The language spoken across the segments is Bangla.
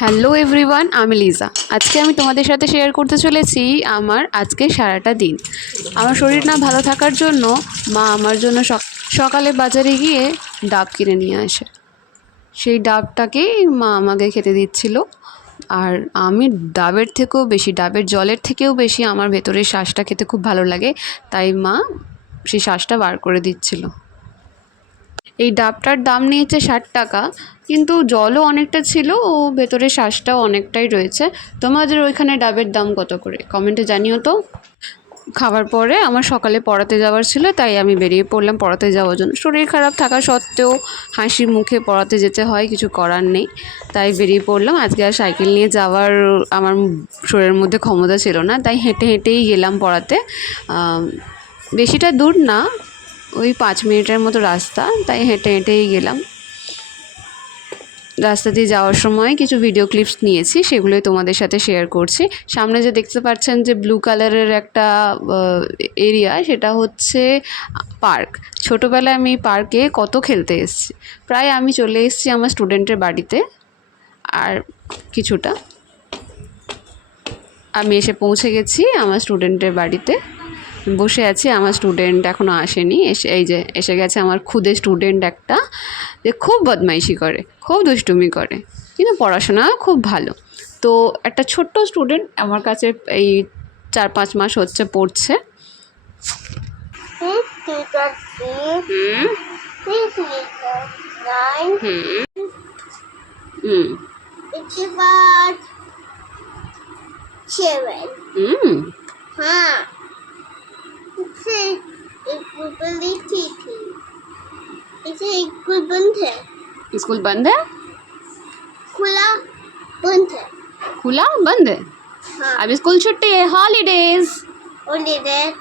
হ্যালো এভরিওয়ান, আমি লিজা। আজকে আমি তোমাদের সাথে শেয়ার করতে চলেছি আমার আজকে সারাটা দিন। আমার শরীর না ভালো থাকার জন্য মা আমার জন্য সকালে বাজারে গিয়ে ডাব কিনে নিয়ে আসে। সেই ডাবটাকেই মা আমাকে খেতে দিচ্ছিল। আর আমি ডাবের জলের থেকেও বেশি আমার ভেতরের শ্বাসটা খেতে খুব ভালো লাগে, তাই মা সেই শ্বাসটা বার করে দিচ্ছিল। এই ডাবটার দাম নিয়েছে 60 টাকা, কিন্তু জলও অনেকটা ছিল ও ভেতরে শ্বাসটাও অনেকটাই রয়েছে। তোমাদের ওইখানে ডাবের দাম কত করে কমেন্টে জানিও তো। খাবার পরে আমার সকালে পড়াতে যাওয়ার ছিল, তাই আমি বেরিয়ে পড়লাম পড়াতে যাওয়ার জন্য। শরীর খারাপ থাকা সত্ত্বেও হাসি মুখে পড়াতে যেতে হয়, কিছু করার নেই, তাই বেরিয়ে পড়লাম। আজকে আর সাইকেল নিয়ে যাওয়ার আমার শরীরের মধ্যে ক্ষমতা ছিল না, তাই হেঁটে হেঁটেই গেলাম পড়াতে। বেশিটা দূর না, ওই 5 মিনিটের মতো রাস্তা, তাই হেঁটে হেঁটেই গেলাম। রাস্তা দিয়ে যাওয়ার সময় কিছু ভিডিও ক্লিপস নিয়েছি, সেগুলোই তোমাদের সাথে শেয়ার করছি। সামনে যে দেখতে পাচ্ছেন যে ব্লু কালারের একটা এরিয়া, সেটা হচ্ছে পার্ক। ছোটোবেলায় আমি পার্কে কত খেলতে এসেছি। প্রায় আমি চলে এসেছি আমার স্টুডেন্টের বাড়িতে, আর কিছুটা আমি এসে পৌঁছে গেছি আমার স্টুডেন্টের বাড়িতে। বসে আছি, আমার স্টুডেন্ট এখনও আসেনি। এই যে এসে গেছে আমার খুদে স্টুডেন্ট একটা, যে খুব বদমাইশি করে, খুব দুষ্টুমি করে, কিন্তু পড়াশোনা খুব ভালো। তো একটা ছোট্ট স্টুডেন্ট আমার কাছে এই 4-5 মাস হচ্ছে পড়ছে। स्कूल बंद है। स्कूल बंद है? खुला बंद है। खुला बंद है? हाँ। अभी स्कूल छुट्टी है, हॉलीडेज। हॉलीडेज।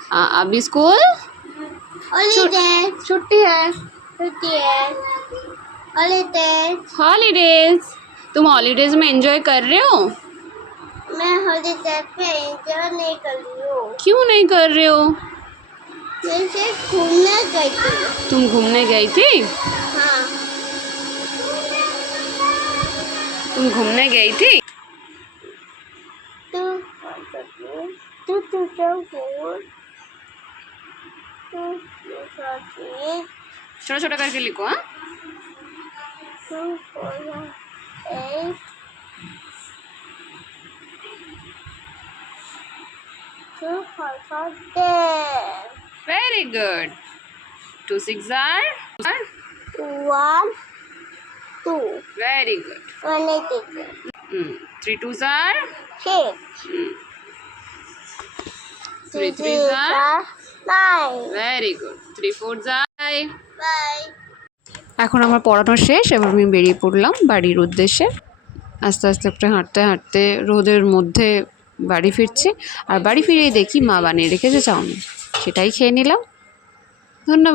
अभी स्कूल हॉलीडेज। छुट्टी है। छुट्टी है। हॉलीडेज। हॉलीडेज। तुम हॉलीडेज में एंजॉय कर रहे हो? मैं हॉलीडेज पे एंजॉय नहीं कर रही हूँ। क्यों नहीं कर रहे हो? मैं सिर्फ घूमने गई थी। तुम घूमने गई थी? हाँ। तुम घूमने गई थी? तू छोटा छोटा करके लिखो। हाँ, very good. 2 6 are 1 2 very good. 1 8 3 2s are 6 3 3s are 9 very good. 3 4s are Bye. এখন আমার পড়ানো শেষ, এবার আমি বেরিয়ে পড়লাম বাড়ির উদ্দেশ্যে। আস্তে আস্তে করে হাঁটতে হাঁটতে রোদের মধ্যে বাড়ি ফিরছি। আর বাড়ি ফিরেই দেখি মা বানিয়ে রেখেছে চাউমিন, সেটাই খেয়ে নিলাম। ধন্যবাদ।